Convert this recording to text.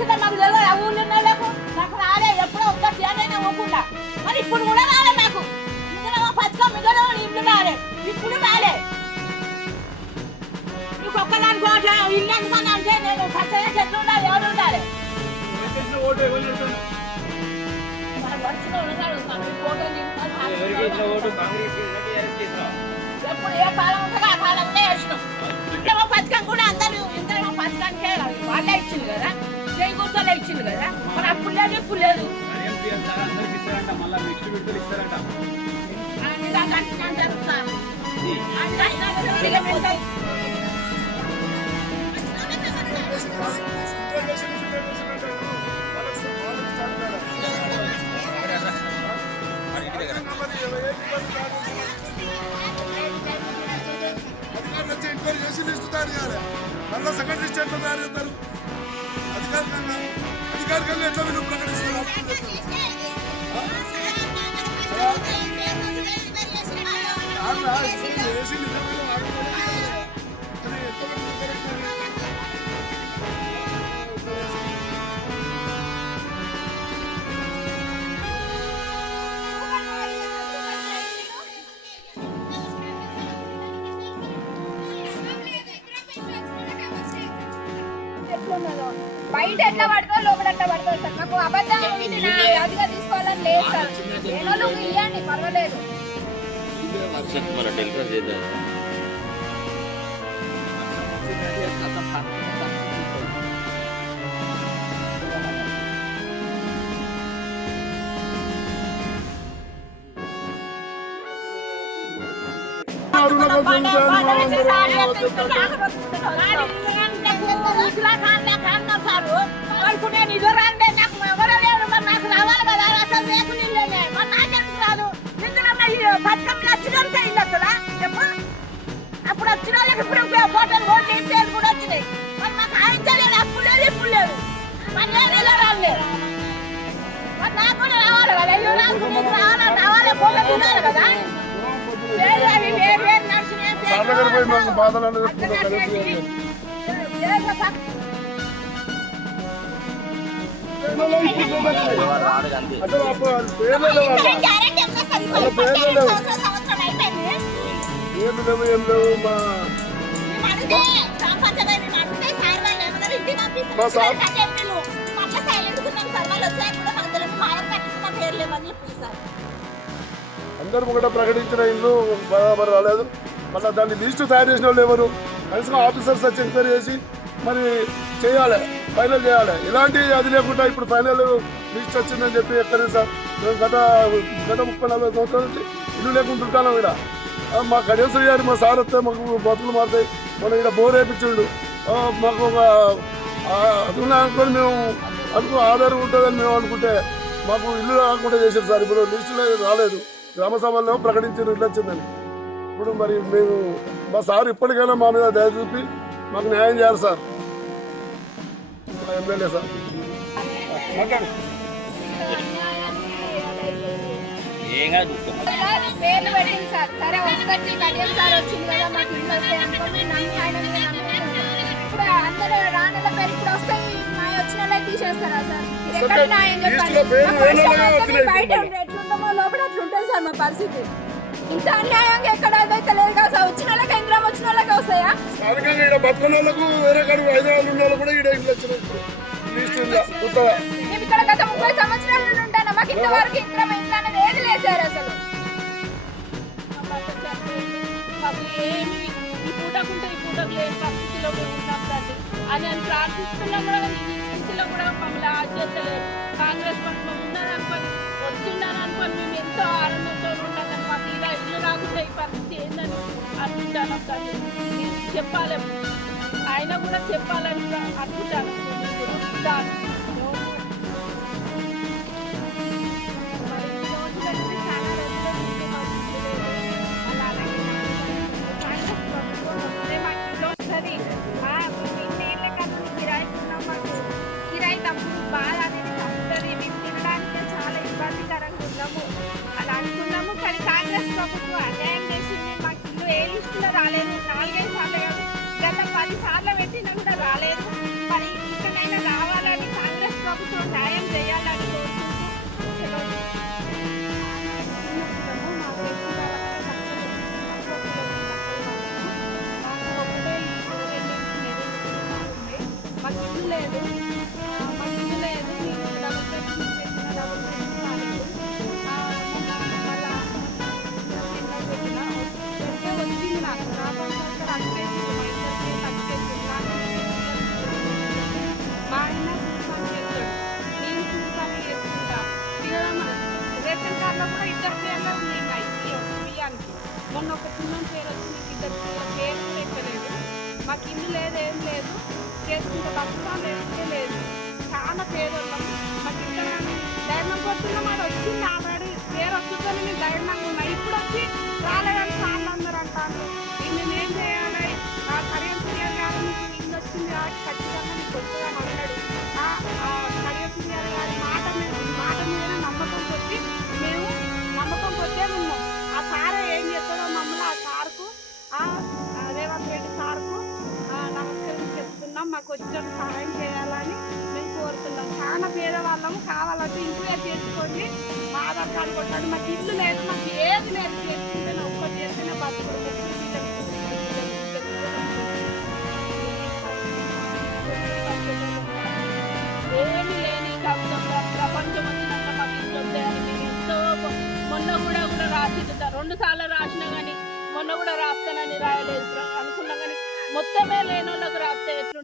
వచ్చిందా మాకు తెలియదు. ఆ ఊళ్ళో ఉన్నోళ్ళకు నాకు రాలే, ఎప్పుడో ఒక్కటి ఏదైనా ఊకుండా మరి ఇప్పుడు కూడా రాలే. నాకు మిగతా పథకం మిగతా ఇల్లు రాలే, ఇప్పుడు రాలే. నీకు ఒక్కదాని కోసం ఇల్లు ఎందుకని అంటే నేను సత్య చెట్లు ఉండాలి, ఎవరు ఉండాలి ఎప్పుడు ఏ కాలం ఉంటుందో ఆ కాలంలో వేసినాం. ఇంతమో పథకం కూడా అందరూ ఇంతమో పథకానికే వాళ్ళే ఇచ్చింది కదా, చేయి కూర్చోలే ఇచ్చింది కదా. మరి అప్పుడు లేదు ఇప్పుడు లేదు. ఎంక్వైరీ చేసి లిస్టు తయారు చేయాలి. మళ్ళీ సెకండ్ లిస్ట్ ఎట్లా తయారు చేస్తారు? అధికారికంగా ఎట్లా మీరు ప్రకటిస్తారు? బయట ఎట్లా పడుతుందో లోపల ఎట్లా పడుతుంది సార్. మాకు అబద్ధం అదిగా తీసుకోవాలని లేదు సార్. ఏదో ఇవ్వండి పర్వాలేదు. అప్పుడు వచ్చిన వాళ్ళకి ఇప్పుడు ఫోటోలు ఓట్లు ఇంటేది కూడా వచ్చినాయి. మరి మాకు ఆయించలేదు, అప్పుడు లేదు ఇప్పుడు లేదు. మరి నేను రాలేదు, మరి నాకు కూడా రావాలి కదా. ఇల్లు రావాలి ఫోటో తినాలి కదా. అవి వేరు వేరు నడిచినాయి. అందరూ ఒకట ప్రకటించిన ఇల్లు బరాబర్ రాలేదు. మళ్ళీ దాన్ని లిస్టు తయారు చేసిన వాళ్ళు ఎవరు? కనీసం ఆఫీసర్స్ వచ్చి ఎంక్వైరీ చేసి మరి చేయాలి, ఫైనల్ చేయాలి. ఇలాంటి అది లేకుండా ఇప్పుడు ఫైనల్ లిస్ట్ వచ్చిందని చెప్పి ఎక్కడ సార్? మేము గత 30-40 సంవత్సరాల నుంచి ఇల్లు లేకుండా ఉంటాను. ఇక్కడ మా గణేశ్వరి గారు మా సార్ వస్తే మాకు బతుకులు మారుతాయి. మనం ఇక్కడ బోర్ వేయించిండు, మాకు ఒక అది అనుకొని మేము ఆధారం ఉంటుందని మేము అనుకుంటే మాకు ఇల్లు రాకుండా చేశారు సార్. ఇప్పుడు లిస్టులో రాలేదు, గ్రామ సభల్లో ప్రకటించారు ఇల్లు వచ్చిందని. ఇప్పుడు మరి మేము మా సార్ ఇప్పటికైనా మా మీద దయ చూపి మాకు న్యాయం చేయాలి సార్. ఎమ్మెల్యే సార్ పేర్లు పెట్టింది సార్. సరే వచ్చి కడియం సార్ వచ్చింది కదా, మాకు ఇల్లు వస్తాయి అనుకోండి నమ్మి ఆయన ఇప్పుడు అందరూ రానుల పేరు ఇప్పుడు వస్తాయి. మా వచ్చిన వాళ్ళకి తీసేస్తారా సార్? ఎక్కడ న్యాయం చెప్పండి. బయట ఎట్లుంటామో లోపల అట్లుంటుంది సార్ మా పరిస్థితి. ఇంత అన్యాయంగా ఎక్కడ అయితే లేదు కదా సార్. వచ్చిన వాళ్ళకి ఎంగ్రామ్ వచ్చిన వాళ్ళకి వస్తాయా? మేము ఇక్కడ గత 30 సంవత్సరాల నుండి ఉంటాను. మాకు ఇంతవరకు ఇంద్రం ఇంట్లో అనేది ఏది లేదు సార్. అసలు మాకు ఏమి ఈ పూటకుంటే ఈ పూటకు లేని పరిస్థితిలో మేము ఉన్నాం తండ్రి అని అని ప్రార్థిస్తున్నాం కూడా. ఈ స్థితిలో కూడా మమ్మల్ని ఆశ్చర్యలేదు. కాంగ్రెస్ పక్షం ఉన్నారనుకోని వచ్చిందని అనుకోని మేము ఎంతో ఆనందంతో ఉండాలని మాకు ఇలా ఇల్లు రాకుండా ఈ పరిస్థితి ఏందని అనుకుంటాను తండ్రి. మీరు చెప్పాలి, ఆయన కూడా చెప్పాలని అనుకుంటాను. రాలేదు. 4-5 సార్లు గత 10 సార్లు పెట్టినా కూడా రాలేదు. మరి ఇక్కడైనా రావాలని మాకు ఇల్లు లేదు, మాకు ఇల్లు లేదు, నేను డబుల్ బెడ్రూమ్ పెట్టిన డబుల్ బెడ్రూమ్ రాలేదు. మళ్ళా వచ్చింది నాకు నా సంవత్సరం అడిగేసి మా ఇద్దరికి అడిగేసి మా ఆయన కూలి చేస్తాడు, నేను కూలి పని చేసుకుంటా. రేషన్ కార్డులో కూడా ఇద్దరు పేర్లు ఉన్నాయి మా బియ్యానికి. మొన్న ఒక చిన్న పేరు వచ్చి మీకు ఇద్దరు పేరు కూడా ఎక్కలేదు. మాకు ఇల్లు లేదు, ఏం లేదు, చేసుకుంటే బతుకుతాను లేదంటే లేదు. చాలా పేదోళ్ళం. మాకు ఇక్కడ ధైర్యం కొడుతున్నాం, అది వచ్చింది ఆల్రెడీ పేరు వస్తుందని నేను ధైర్యంగా ఉన్నా. ఇప్పుడు వచ్చి రాలేదని సార్లు అందరూ అంటాను. నేనేం చేయాలి? కడియం సీనియర్ గారు నీకు ఇల్లు వచ్చింది కాబట్టి ఖచ్చితంగా నీకు వస్తుందని అన్నాడు. కడియం సీనియర్ గారి మాట మీద నమ్మకం కొద్ది మేము నమ్మకం కొద్దే ఉన్నాం. ఆ సారే ఏం చేస్తాడో మమ్మల్ని ఆ సార్కు రేవంత్ రెడ్డి సార్కు నమస్కారం చెప్తున్నాం. మాకు కొంచెం సహాయం చేయాలని మేము కోరుతున్నాం. చాలా పేదవాళ్ళము, కావాలంటే ఇంక్వైరీ చేసుకోండి, మా ఆధార్ కార్డు కొట్టండి. మాకు ఇల్లు లేదు, మాకు ఏది లేదు, చేసుకుంటే ఒక్కటి చేస్తేనే బతుకుడు. ఏమి లేని ప్రపంచం వచ్చినాక మాకు ఇల్లు వస్తాయని మేము ఎంతో మొన్న కూడా రాసింది. 2 సార్లు రాసినా కానీ మొన్న కూడా రాస్తానని రాయలేదు అనుకున్నా కానీ మొత్తమే లేని వాళ్ళకి రాస్తే ఎట్లుంటుంది?